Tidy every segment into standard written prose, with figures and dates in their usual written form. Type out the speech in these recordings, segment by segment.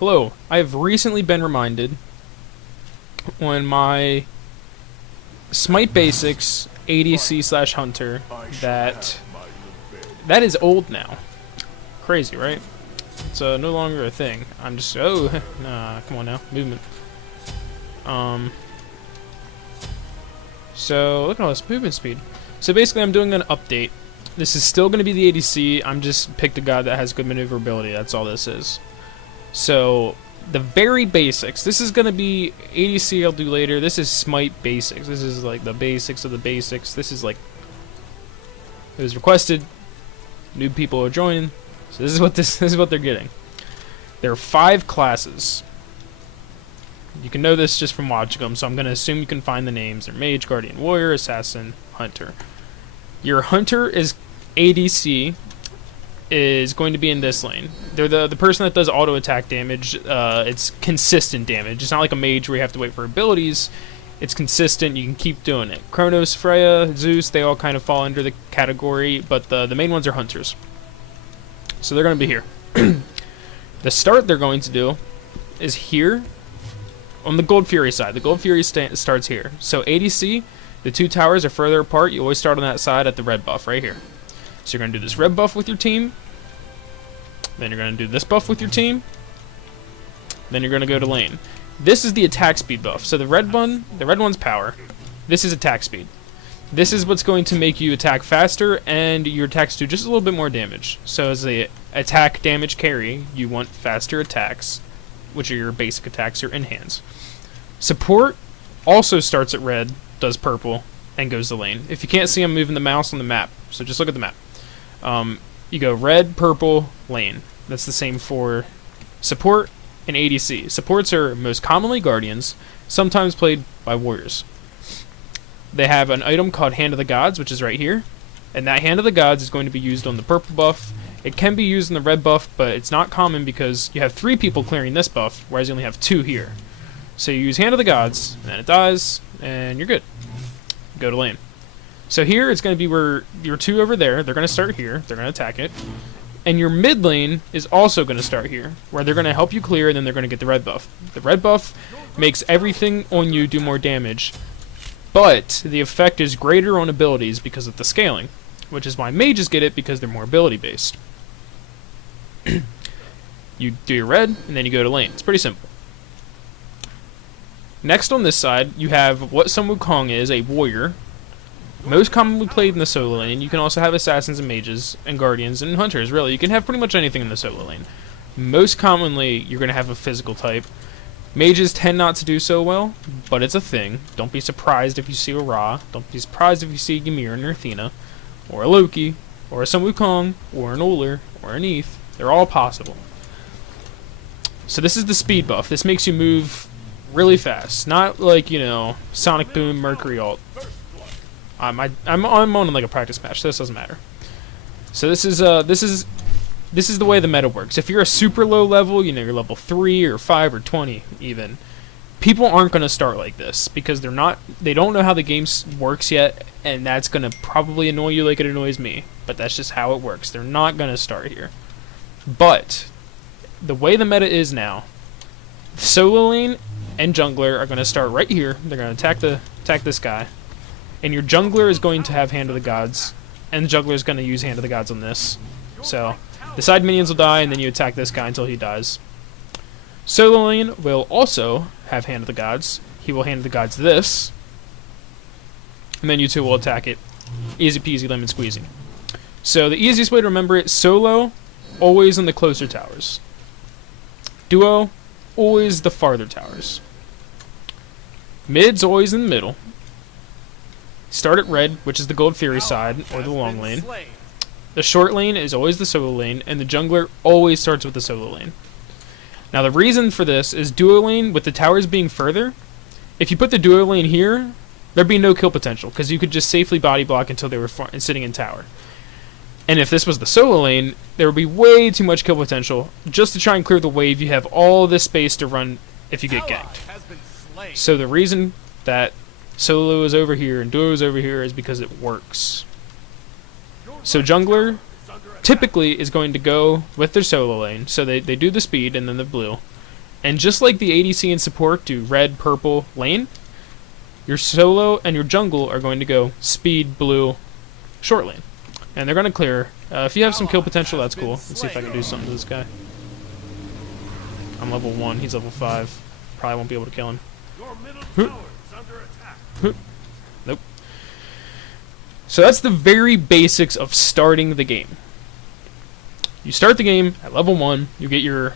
Hello, I have recently been reminded on my Smite Basics ADC slash Hunter that is old now. Crazy, right? It's no longer a thing. I'm just, oh, nah, come on now, movement. So, look at all this movement speed. So basically I'm doing an update. This is still going to be the ADC, I'm just picked a god that has good maneuverability, that's all this is. So, the very basics. This is going to be ADC I'll do later. This is Smite basics. This is like the basics of the basics. This is like, it was requested. New people are joining. So this is what they're getting. There are 5 classes. You can know this just from watching them, so I'm going to assume you can find the names. They're Mage, Guardian, Warrior, Assassin, Hunter. Your Hunter is ADC. Is going to be in this lane. They're the person that does auto attack damage. It's consistent damage. It's not like a mage where you have to wait for abilities. It's consistent. You can keep doing it. Kronos, Freya, Zeus, they all kind of fall under the category, but the main ones are hunters. So they're going to be here. The start they're going to do is here on the Gold Fury side. The Gold Fury starts here. So ADC, the 2 towers are further apart. You always start on that side at the red buff right here. So you're going to do this red buff with your team. Then you're going to do this buff with your team. Then you're going to go to lane. This is the attack speed buff. So the red one's power. This is attack speed. This is what's going to make you attack faster and your attacks do just a little bit more damage. So as the attack damage carry, you want faster attacks, which are your basic attacks, your in-hands. Support also starts at red, does purple, and goes to lane. If you can't see, I'm moving the mouse on the map. So just look at the map. You go red, purple, lane. That's the same for support and ADC. Supports are most commonly guardians, sometimes played by warriors. They have an item called Hand of the Gods, which is right here. And that Hand of the Gods is going to be used on the purple buff. It can be used in the red buff, but it's not common because you have 3 people clearing this buff, whereas you only have 2 here. So you use Hand of the Gods, and then it dies, and you're good. Go to lane. So here it's going to be where your 2 over there, they're going to start here, they're going to attack it. And your mid lane is also going to start here, where they're going to help you clear and then they're going to get the red buff. The red buff makes everything on you do more damage, but the effect is greater on abilities because of the scaling, which is why mages get it because they're more ability based. You do your red and then you go to lane. It's pretty simple. Next on this side, you have what Sun Wukong is, a warrior. Most commonly played in the solo lane. You can also have assassins and mages and guardians and hunters, really. You can have pretty much anything in the solo lane. Most commonly, you're going to have a physical type. Mages tend not to do so well, but it's a thing. Don't be surprised if you see a Ra. Don't be surprised if you see a Ymir and Athena, or a Loki, or a Sun Wukong, or an Ullr, or an Eth. They're all possible. So this is the speed buff. This makes you move really fast. Not like, you know, Sonic Boom, Mercury ult. I'm on like a practice match, so this doesn't matter. So this is the way the meta works. If you're a super low level, you know, you're level 3 or 5 or 20 even, people aren't going to start like this because they don't know how the game works yet, and that's going to probably annoy you like it annoys me, but that's just how it works. They're not going to start here. But the way the meta is now, solo lane and jungler are going to start right here. They're going to attack this guy. And your jungler is going to have Hand of the Gods, and the jungler is going to use Hand of the Gods on this. So the side minions will die, and then you attack this guy until he dies. Solo lane will also have Hand of the Gods. He will Hand of the Gods this, and then you 2 will attack it. Easy peasy lemon squeezy. So the easiest way to remember it, solo, always in the closer towers. Duo, always the farther towers. Mid's always in the middle. Start at red, which is the Gold Fury side, or the long lane. The short lane is always the solo lane, and the jungler always starts with the solo lane. Now the reason for this is duo lane, with the towers being further, if you put the duo lane here, there'd be no kill potential, because you could just safely body block until they were sitting in tower. And if this was the solo lane, there would be way too much kill potential. Just to try and clear the wave, you have all this space to run if you get ganked. So the reason that solo is over here and duo is over here is because it works. So jungler typically is going to go with their solo lane, so they do the speed and then the blue. And just like the ADC and support do red, purple, lane, your solo and your jungle are going to go speed, blue, short lane. And they're going to clear. If you have some kill potential, that's cool. Let's see if I can do something to this guy. I'm level 1, he's level 5. Probably won't be able to kill him. Nope. So that's the very basics of starting the game. You start the game at level 1, you get your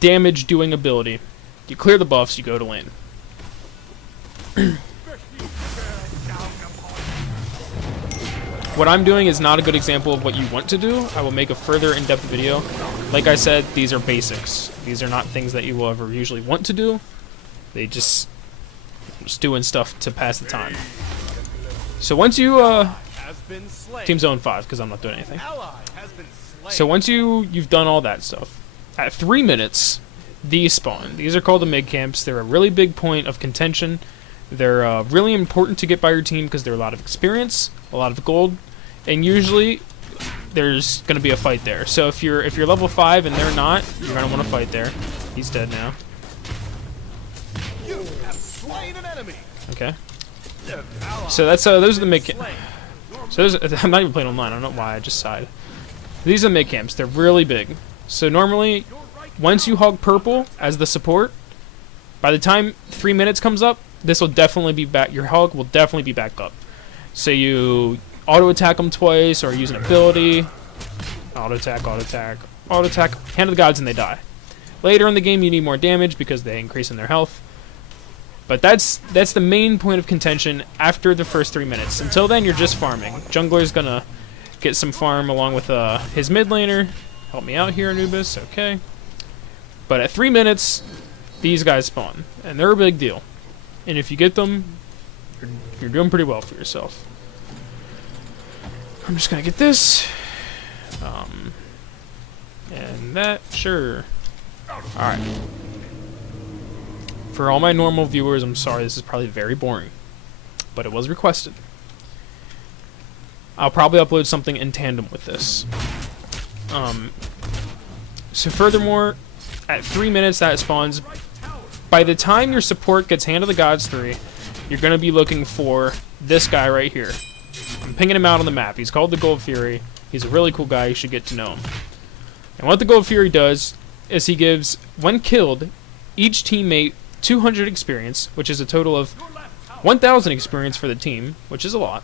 damage doing ability. You clear the buffs, you go to lane. What I'm doing is not a good example of what you want to do. I will make a further in-depth video. Like I said, these are basics. These are not things that you will ever usually want to do. They just doing stuff to pass the time. So once you Team Zone 5, because I'm not doing anything. So once you've done all that stuff, at 3 minutes, these spawn. These are called the mid camps. They're a really big point of contention. They're really important to get by your team because they're a lot of experience, a lot of gold, and usually there's going to be a fight there. So if you're level 5 and they're not, you're going to want to fight there. He's dead now. You have slain an enemy. Okay. So that's those are the mid camps. So I'm not even playing online. I don't know why I just sighed. These are mid camps. They're really big. So normally, once you hog purple as the support, by the time 3 minutes comes up, this will definitely be back. Your hog will definitely be back up. So you auto attack them twice, or use an ability. Auto attack, auto attack, auto attack. Hand of the gods, and they die. Later in the game, you need more damage because they increase in their health. But that's the main point of contention after the first 3 minutes. Until then, you're just farming. Jungler's gonna get some farm along with his mid laner. Help me out here, Anubis. Okay. But at 3 minutes, these guys spawn, and they're a big deal. And if you get them, you're doing pretty well for yourself. I'm just gonna get this. And that, sure. Alright. For all my normal viewers, I'm sorry, this is probably very boring. But it was requested. I'll probably upload something in tandem with this. So furthermore, at 3 minutes that spawns. By the time your support gets Hand of the Gods 3, you're going to be looking for this guy right here. I'm pinging him out on the map. He's called the Gold Fury. He's a really cool guy. You should get to know him. And what the Gold Fury does is he gives, when killed, each teammate 200 experience, which is a total of 1,000 experience for the team, which is a lot.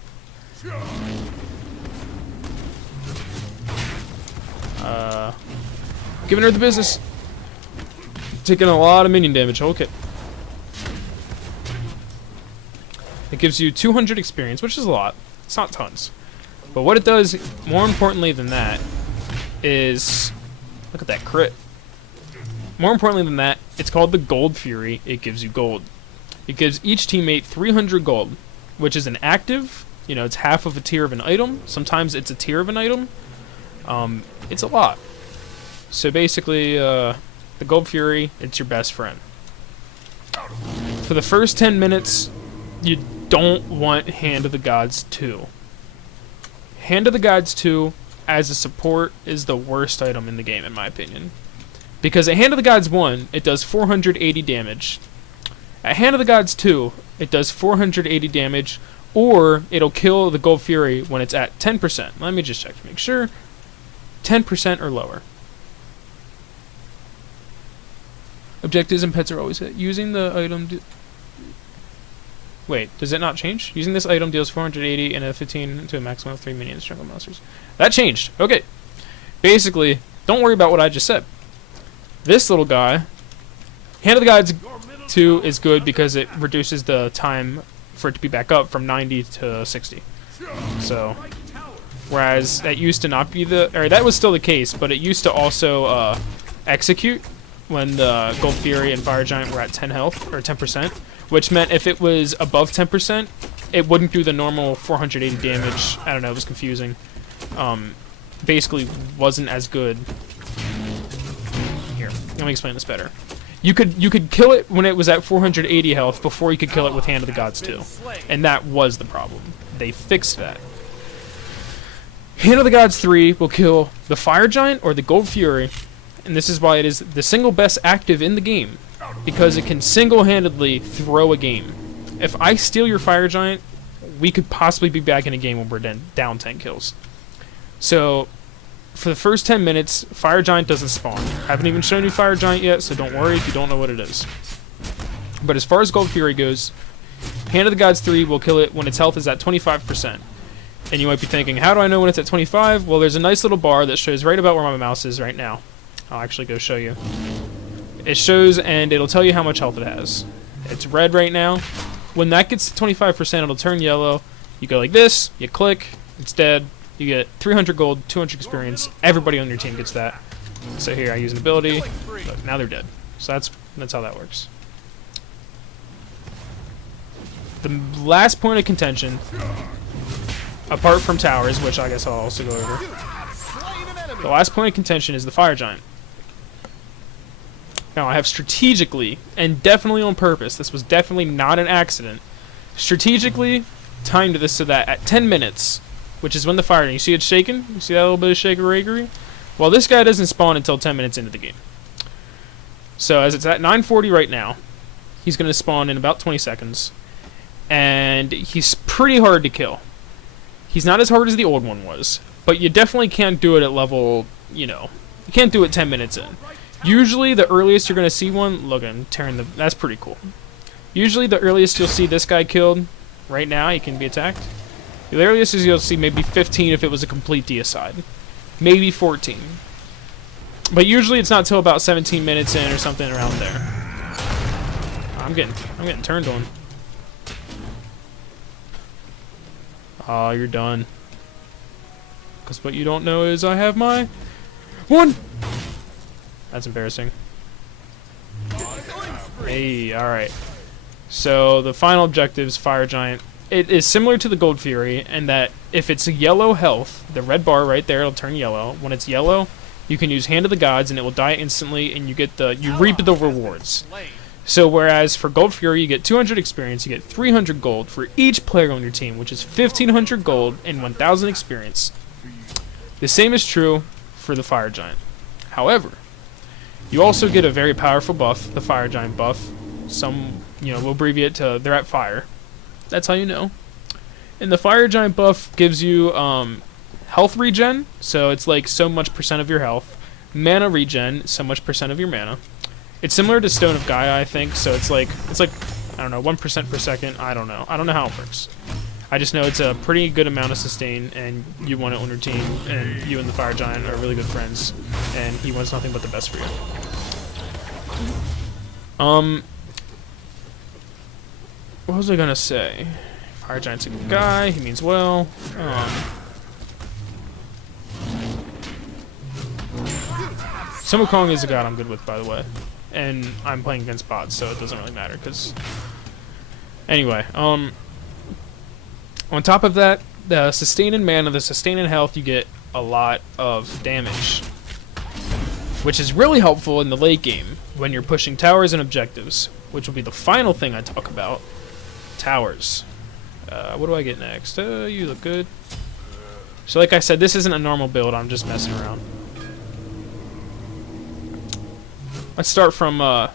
Giving her the business. Taking a lot of minion damage. Okay. It gives you 200 experience, which is a lot. It's not tons. But what it does, more importantly than that, is... Look at that crit. More importantly than that, it's called the Gold Fury. It gives you gold. It gives each teammate 300 gold, which is an active. You know, it's half of a tier of an item. Sometimes it's a tier of an item. It's a lot. So basically, the Gold Fury, it's your best friend. For the first 10 minutes, you don't want Hand of the Gods 2. Hand of the Gods 2, as a support, is the worst item in the game, in my opinion. Because at Hand of the Gods 1, it does 480 damage. At Hand of the Gods 2, it does 480 damage, or it'll kill the Gold Fury when it's at 10%. Let me just check to make sure. 10% or lower. Objectives and pets are always hit. Using the item... Wait, does it not change? Using this item deals 480 and a 15 to a maximum of 3 minions jungle monsters. That changed. Okay. Basically, don't worry about what I just said. This little guy, Hand of the Gods 2 is good because it reduces the time for it to be back up from 90 to 60. So, whereas that used to not be that was still the case, but it used to also execute when the Gold Fury and Fire Giant were at 10 health, or 10%, which meant if it was above 10%, it wouldn't do the normal 480 damage. I don't know, it was confusing. Basically wasn't as good. Here, let me explain this better. You could kill it when it was at 480 health before you could kill it with Hand of the Gods 2. And that was the problem. They fixed that. Hand of the Gods 3 will kill the Fire Giant or the Gold Fury, and this is why it is the single best active in the game. because it can single-handedly throw a game. If I steal your Fire Giant, we could possibly be back in a game when we're down 10 kills. So, for the first 10 minutes, Fire Giant doesn't spawn. Haven't even shown you Fire Giant yet, so don't worry if you don't know what it is. But as far as Gold Fury goes, Hand of the Gods 3 will kill it when its health is at 25%. And you might be thinking, how do I know when it's at 25? Well, there's a nice little bar that shows right about where my mouse is right now. I'll actually go show you. It shows, and it'll tell you how much health it has. It's red right now. When that gets to 25%, it'll turn yellow. You go like this, you click, it's dead. You get 300 gold, 200 experience. Everybody on your team gets that. So here, I use an ability. Look, now they're dead. So that's how that works. The last point of contention, apart from towers, which I guess I'll also go over, the last point of contention is the Fire Giant. Now, I have strategically, and definitely on purpose, this was definitely not an accident, strategically timed this so that at 10 minutes, which is when the Fire Giant, you see it shaking? You see that little bit of shaker-rakery? Well, this guy doesn't spawn until 10 minutes into the game. So, as it's at 9:40 right now, he's going to spawn in about 20 seconds. And he's pretty hard to kill. He's not as hard as the old one was, but you definitely can't do it at level, you can't do it 10 minutes in. Usually the earliest you're going to see one, look, I'm tearing that's pretty cool. Usually the earliest you'll see this guy killed, right now, he can be attacked. The earliest is you'll see maybe 15 if it was a complete deicide. Maybe 14. But usually it's not till about 17 minutes in or something around there. I'm getting turned on. Oh, you're done. Because what you don't know is I have my one. That's embarrassing. Hey, alright. So, the final objective is Fire Giant. It is similar to the Gold Fury in that if it's a yellow health, the red bar right there, it'll turn yellow. When it's yellow, you can use Hand of the Gods and it will die instantly and you reap the rewards. So whereas for Gold Fury you get 200 experience, you get 300 gold for each player on your team, which is 1500 gold and 1000 experience. The same is true for the Fire Giant. However, you also get a very powerful buff, the Fire Giant buff. Some, we'll abbreviate to they're at fire. That's how you know. And the Fire Giant buff gives you health regen, so it's like so much % of your health. Mana regen, so much % of your mana. It's similar to Stone of Gaia, I think, so it's like I don't know, 1% per second. I don't know how it works. I just know it's a pretty good amount of sustain, and you want it on your team, and you and the Fire Giant are really good friends, and he wants nothing but the best for you. What was I gonna say? Fire Giant's a good guy. He means well. Sun Wukong is a god I'm good with, by the way. And I'm playing against bots, so it doesn't really matter, because... Anyway, on top of that, the sustain and mana, the sustain and health, you get a lot of damage. Which is really helpful in the late game, when you're pushing towers and objectives. Which will be the final thing I talk about. Towers. What do I get next? You look good. So like I said, this isn't a normal build, I'm just messing around. Let's start from the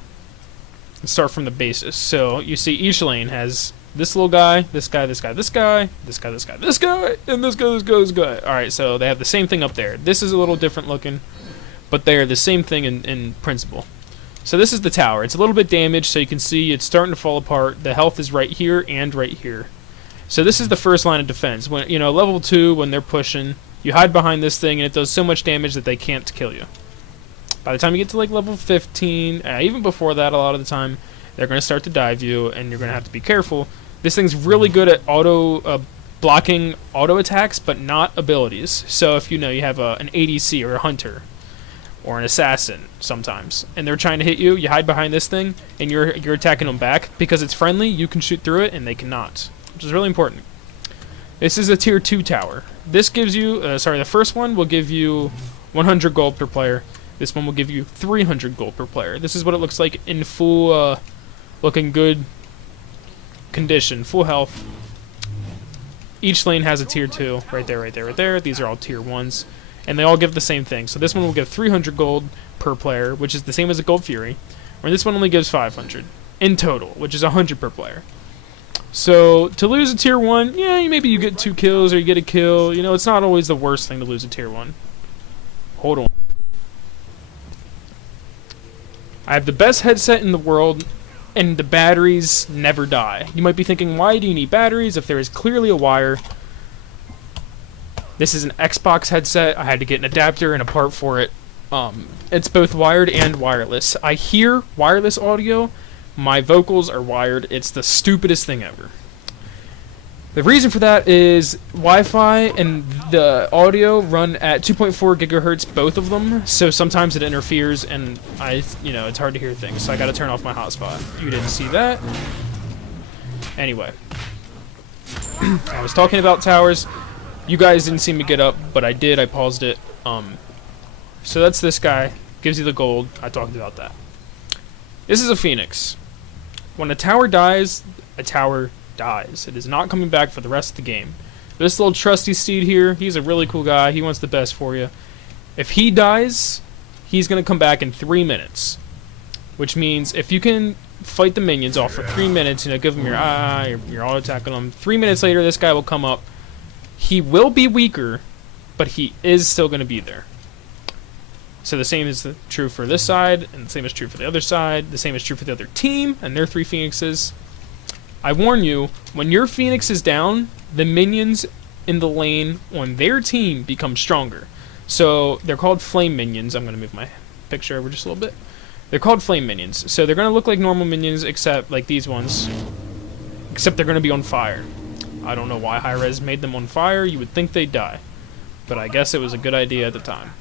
basis. So you see each lane has this little guy, this guy, this guy, this guy, this guy, this guy, this guy, and this guy, this guy, this guy. Alright, so they have the same thing up there. This is a little different looking, but they're the same thing in principle. So this is the tower. It's a little bit damaged, so you can see it's starting to fall apart. The health is right here and right here. So this is the first line of defense. When level 2, when they're pushing, you hide behind this thing, and it does so much damage that they can't kill you. By the time you get to like level 15, even before that a lot of the time, they're going to start to dive you, and you're going to have to be careful. This thing's really good at blocking auto attacks, but not abilities. So if you have an ADC or a hunter, or an assassin sometimes, and they're trying to hit you, you hide behind this thing, and you're attacking them back. Because it's friendly, you can shoot through it, and they cannot, which is really important. This is a tier 2 tower. This gives you, the first one will give you 100 gold per player. This one will give you 300 gold per player. This is what it looks like in full, looking good condition, full health. Each lane has a tier 2, right there, right there, right there. These are all tier 1s, and they all give the same thing. So this one will give 300 gold per player, which is the same as a Gold Fury. where this one only gives 500 in total, which is 100 per player. So to lose a tier 1, yeah, maybe you get 2 kills or you get a kill. You know, it's not always the worst thing to lose a tier 1. Hold on. I have the best headset in the world, and the batteries never die. You might be thinking, why do you need batteries if there is clearly a wire? This is an Xbox headset. I had to get an adapter and a part for it. It's both wired and wireless. I hear wireless audio. My vocals are wired. It's the stupidest thing ever. The reason for that is Wi-Fi and the audio run at 2.4 gigahertz, both of them. So sometimes it interferes, and it's hard to hear things. So I got to turn off my hotspot. You didn't see that. Anyway, I was talking about towers. You guys didn't see me get up, but I did. I paused it. So that's this guy. Gives you the gold. I talked about that. This is a phoenix. When a tower dies, a tower dies. It is not coming back for the rest of the game. This little trusty steed here, he's a really cool guy. He wants the best for you. If he dies, he's going to come back in 3 minutes. Which means if you can fight the minions off for 3 minutes, give them your auto attack on them. 3 minutes later, this guy will come up. He will be weaker, but he is still going to be there. So the same is true for this side, and the same is true for the other side. The same is true for the other team, and their 3 phoenixes. I warn you, when your phoenix is down, the minions in the lane on their team become stronger. So they're called flame minions. I'm going to move my picture over just a little bit. They're called flame minions. So they're going to look like normal minions, except like these ones. Except they're going to be on fire. I don't know why Hi-Rez made them on fire. You would think they'd die. But I guess it was a good idea at the time.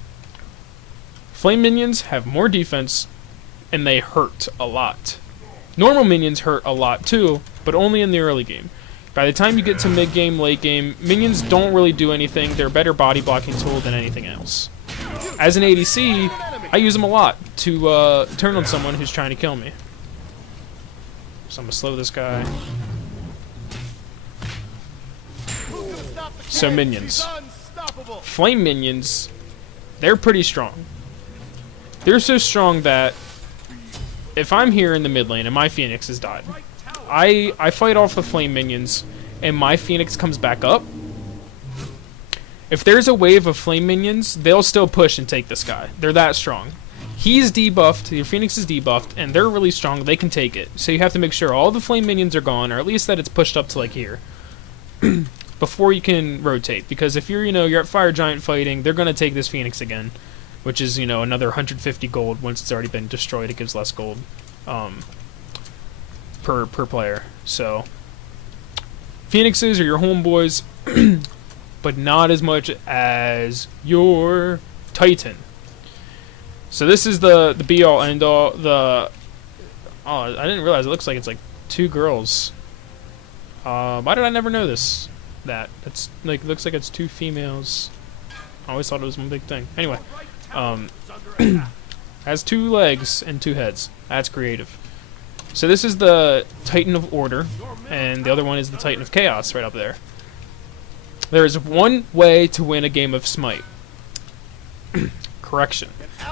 Flame minions have more defense, and they hurt a lot. Normal minions hurt a lot too, but only in the early game. By the time you get to mid-game, late game, minions don't really do anything. They're a better body blocking tool than anything else. As an ADC, I use them a lot to turn on someone who's trying to kill me. So I'm going to slow this guy. So minions. Flame minions, they're pretty strong. They're so strong that if I'm here in the mid lane and my Phoenix has died, I fight off the flame minions and my Phoenix comes back up. If there's a wave of flame minions, they'll still push and take this guy. They're that strong. He's debuffed, your Phoenix is debuffed, and they're really strong. They can take it. So you have to make sure all the flame minions are gone, or at least that it's pushed up to like here. Before you can rotate, because if you're at Fire Giant fighting, they're gonna take this Phoenix again, which is another 150 gold. Once it's already been destroyed, it gives less gold per player. So Phoenixes are your homeboys, but not as much as your Titan. So this is the be all end all. I didn't realize it looks like it's like 2 girls. Why did I never know this? It's like looks like it's 2 females. I always thought it was one big thing. Anyway, has 2 legs and 2 heads. That's creative. So this is the Titan of Order, and the other one is the Titan of Chaos right up there. There is one way to win a game of Smite. Correction.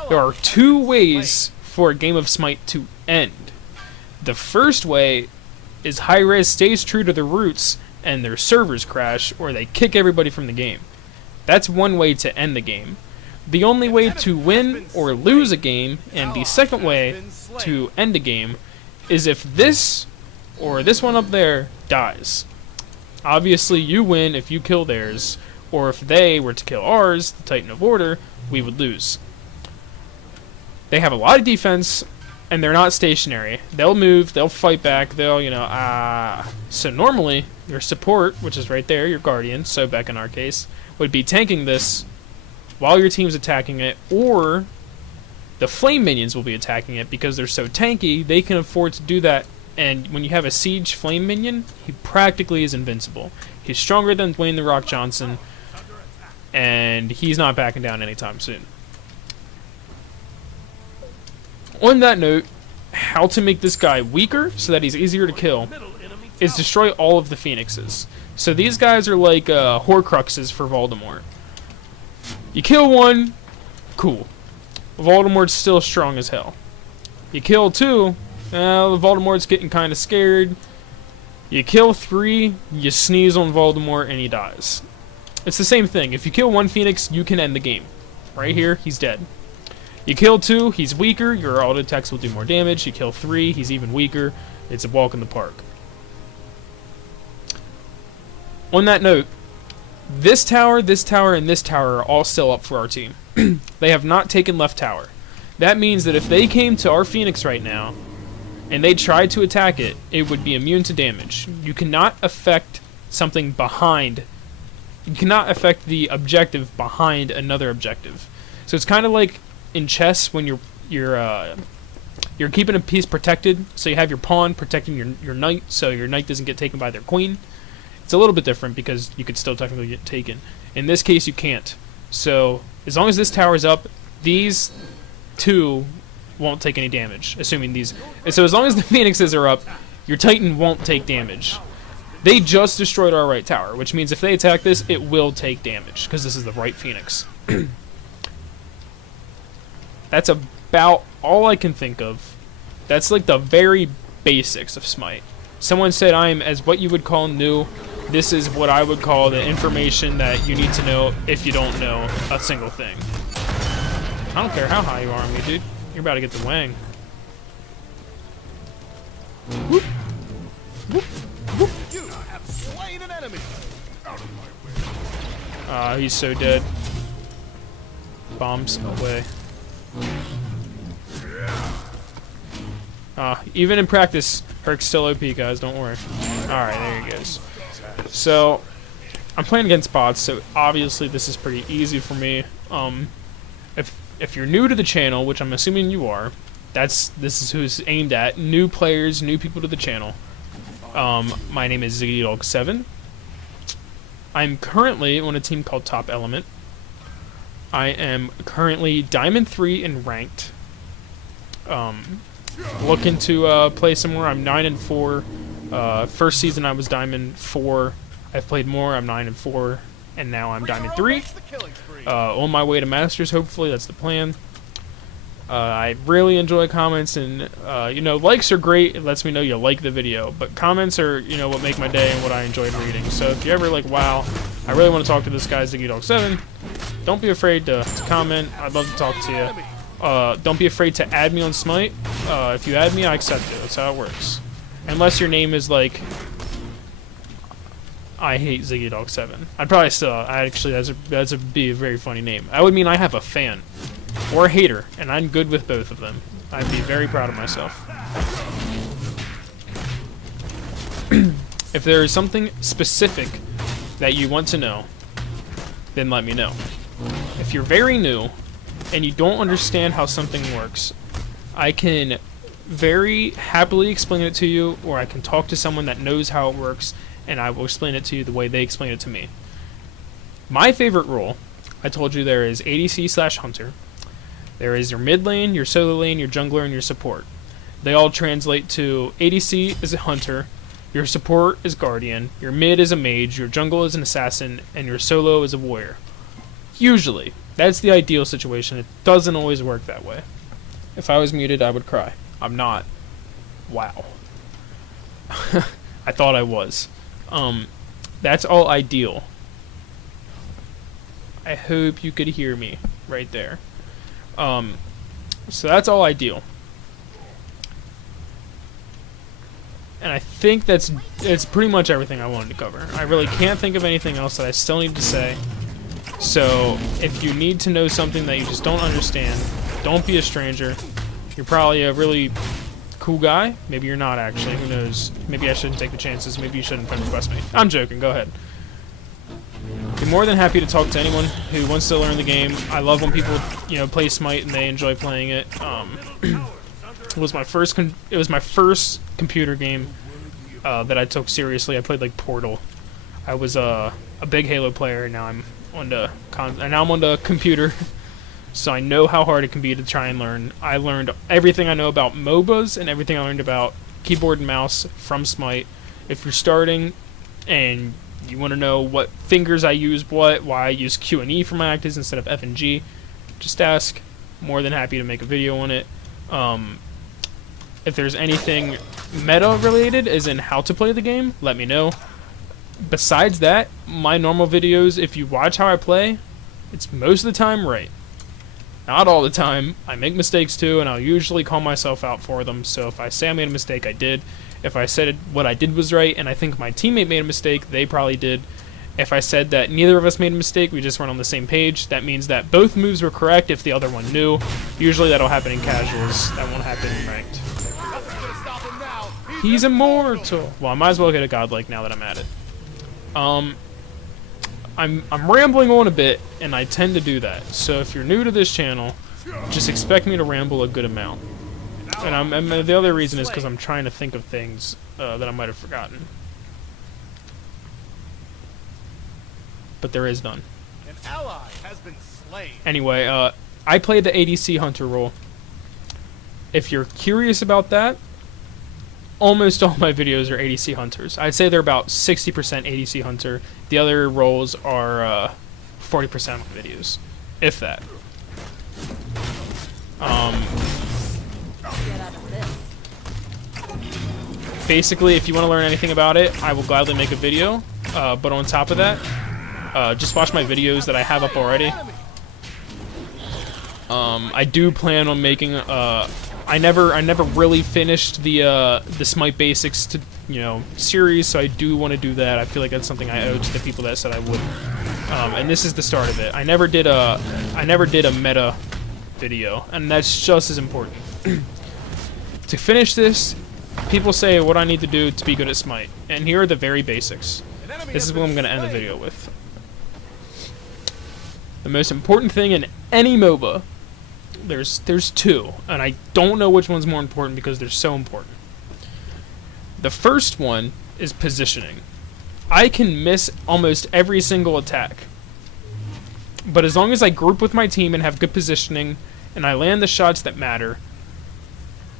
There are 2 ways for a game of Smite to end. The first way is Hi-Rez stays true to their roots and their servers crash, or they kick everybody from the game. That's one way to end the game. The only way to win or lose a game, and the second way to end a game, is if this or this one up there dies. Obviously you win if you kill theirs, or if they were to kill ours, the Titan of Order, we would lose. They have a lot of defense, and they're not stationary. They'll move, they'll fight back, So normally, your support, which is right there, your Guardian, Sobek in our case, would be tanking this while your team's attacking it, or the Flame Minions will be attacking it because they're so tanky, they can afford to do that. And when you have a Siege Flame Minion, he practically is invincible. He's stronger than Dwayne The Rock Johnson, and he's not backing down anytime soon. On that note, how to make this guy weaker so that he's easier to kill is destroy all of the Phoenixes. So these guys are like Horcruxes for Voldemort. You kill one, cool. Voldemort's still strong as hell. You kill 2, Voldemort's getting kind of scared. You kill 3, you sneeze on Voldemort, and he dies. It's the same thing. If you kill 1 Phoenix, you can end the game. Right here, he's dead. You kill 2, he's weaker, your auto attacks will do more damage. You kill 3, he's even weaker. It's a walk in the park. On that note, this tower, and this tower are all still up for our team. They have not taken left tower. That means that if they came to our Phoenix right now, and they tried to attack it, it would be immune to damage. You cannot affect something behind. You cannot affect the objective behind another objective. So it's kind of like in chess when you're keeping a piece protected. So you have your pawn protecting your knight, so your knight doesn't get taken by their queen. It's a little bit different because you could still technically get taken. In this case, you can't. So as long as this tower's up, these 2 won't take any damage, assuming these. So as long as the Phoenixes are up, your Titan won't take damage. They just destroyed our right tower, which means if they attack this, it will take damage, because this is the right Phoenix. That's about all I can think of. That's like the very basics of Smite. Someone said I'm, as what you would call new, this is what I would call the information that you need to know if you don't know a single thing. I don't care how high you are on me, dude. You're about to get the wang. Whoop. Whoop. Whoop. You have slain an enemy. He's so dead. Bombs away. Even in practice, Herc's still OP, guys. Don't worry. Alright, there he goes. So, I'm playing against bots, so obviously this is pretty easy for me. If you're new to the channel, which I'm assuming you are, this is who's aimed at. New players, new people to the channel. My name is Ziggy7. I'm currently on a team called Top Element. I am currently Diamond 3 in Ranked. Looking to play some more. I'm 9-4. First season I was Diamond 4. I've played more. I'm 9-4. And now I'm Diamond 3. On my way to Masters, hopefully. That's the plan. I really enjoy comments, and likes are great. It lets me know you like the video, but comments are what make my day and what I enjoyed reading. So if you ever like, wow, I really want to talk to this guy Ziggy7, don't be afraid to comment. I'd love to talk to you. Don't be afraid to add me on Smite. If you add me, I accept it. That's how it works. Unless your name is like, I hate Ziggy7. I'd probably still. That'd be a very funny name. That would mean I have a fan. Or a hater, and I'm good with both of them. I'd be very proud of myself. If there is something specific that you want to know, then let me know. If you're very new, and you don't understand how something works, I can very happily explain it to you, or I can talk to someone that knows how it works, and I will explain it to you the way they explain it to me. My favorite role, I told you there is ADC/Hunter. There is your mid lane, your solo lane, your jungler, and your support. They all translate to ADC is a hunter, your support is guardian, your mid is a mage, your jungle is an assassin, and your solo is a warrior. Usually. That's the ideal situation. It doesn't always work that way. If I was muted, I would cry. I'm not. Wow. I thought I was. That's all ideal. I hope you could hear me right there. So that's all ideal. And I think it's pretty much everything I wanted to cover. I really can't think of anything else that I still need to say. So if you need to know something that you just don't understand, don't be a stranger. You're probably a really cool guy. Maybe you're not, actually. Who knows? Maybe I shouldn't take the chances. Maybe you shouldn't friend request me. I'm joking. Go ahead. Be more than happy to talk to anyone who wants to learn the game. I love when people, play Smite and they enjoy playing it. It was my first computer game that I took seriously. I played like Portal. I was a big Halo player, and now I'm on the computer. So I know how hard it can be to try and learn. I learned everything I know about MOBAs and everything I learned about keyboard and mouse from Smite. If you're starting and you want to know what fingers I use, why I use Q and E for my actives instead of F and G, just ask. More than happy to make a video on it. If there's anything meta related, as in how to play the game, let me know. Besides that, my normal videos, if you watch how I play, it's most of the time right. Not all the time. I make mistakes too, and I'll usually call myself out for them. So if I say I made a mistake, I did. If I said what I did was right, and I think my teammate made a mistake, they probably did. If I said that neither of us made a mistake, we just weren't on the same page, that means that both moves were correct if the other one knew. Usually that'll happen in casuals. That won't happen in ranked. He's immortal. Well, I might as well get a godlike now that I'm at it. I'm rambling on a bit, and I tend to do that. So if you're new to this channel, just expect me to ramble a good amount. And the other reason is because I'm trying to think of things that I might have forgotten. But there is none. An ally has been slain. Anyway, I played the ADC Hunter role. If you're curious about that, almost all my videos are ADC Hunters. I'd say they're about 60% ADC Hunter. The other roles are 40% of my videos, if that. Basically, if you want to learn anything about it, I will gladly make a video. But on top of that, just watch my videos that I have up already. I do plan on making. I never really finished the Smite Basics series, so I do want to do that. I feel like that's something I owe to the people that said I would. And this is the start of it. I never did a meta video, and that's just as important. To finish this, people say what I need to do to be good at Smite, and here are the very basics. This is what I'm going to end the video with. The most important thing in any MOBA, there's two, and I don't know which one's more important because they're so important. The first one is positioning. I can miss almost every single attack, but as long as I group with my team and have good positioning, and I land the shots that matter,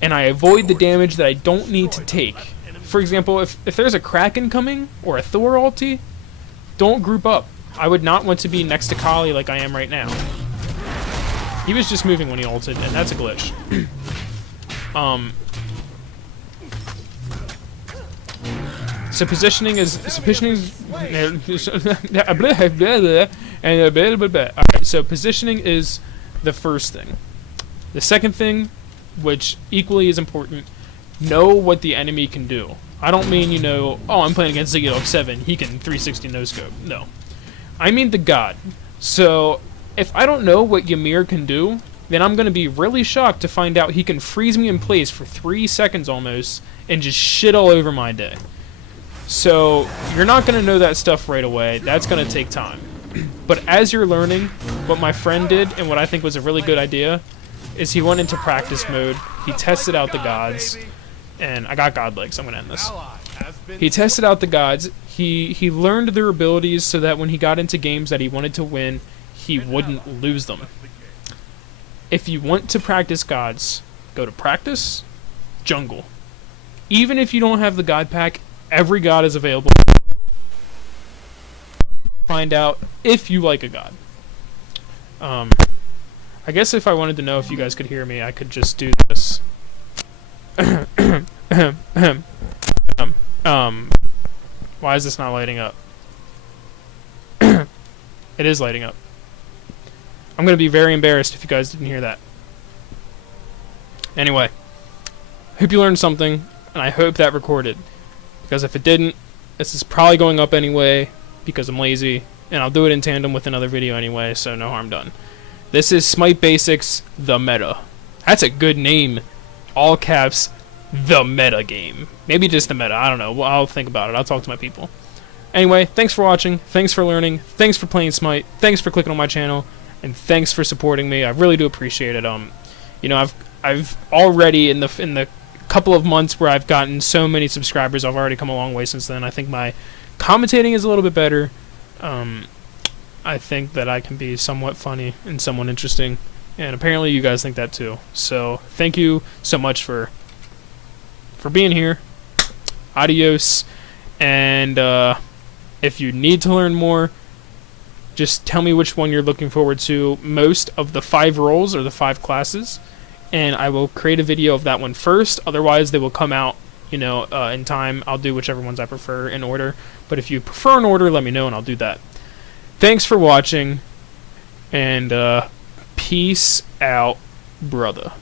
and I avoid the damage that I don't need to take. For example, if there's a Kraken coming, or a Thor ulti, don't group up. I would not want to be next to Kali like I am right now. He was just moving when he ulted, and that's a glitch. So positioning is alright, so positioning is the first thing. The second thing, which equally is important, know what the enemy can do. I don't mean, oh, I'm playing against Ziggy level 7, he can 360 no-scope. No. I mean the god. So, if I don't know what Ymir can do, then I'm going to be really shocked to find out he can freeze me in place for 3 seconds almost and just shit all over my day. So, you're not going to know that stuff right away. That's going to take time. But as you're learning, what my friend did, and what I think was a really good idea, is he went into practice mode, he tested out the gods, and I got godlike, so I'm going to end this. He tested out the gods, he learned their abilities so that when he got into games that he wanted to win, he wouldn't lose them. If you want to practice gods, go to practice, jungle. Even if you don't have the god pack, every god is available. Find out if you like a god. I guess if I wanted to know if you guys could hear me, I could just do this. Why is this not lighting up? It is lighting up. I'm gonna be very embarrassed if you guys didn't hear that. Anyway, hope you learned something, and I hope that recorded. Because if it didn't, this is probably going up anyway, because I'm lazy, and I'll do it in tandem with another video anyway, so no harm done. This is Smite Basics, The Meta. That's a good name. All caps, The Meta Game. Maybe just The Meta, I don't know. Well, I'll think about it. I'll talk to my people. Anyway, thanks for watching, thanks for learning, thanks for playing Smite, thanks for clicking on my channel, and thanks for supporting me. I really do appreciate it. I've already in the couple of months where I've gotten so many subscribers, I've already come a long way since then. I think my commentating is a little bit better. I think that I can be somewhat funny and somewhat interesting, and apparently you guys think that too. So thank you so much for being here. Adios, and if you need to learn more, just tell me which one you're looking forward to most of the 5 roles or the 5 classes. and I will create a video of that one first. Otherwise, they will come out, in time. I'll do whichever ones I prefer in order. But if you prefer an order, let me know and I'll do that. Thanks for watching, and peace out, brother.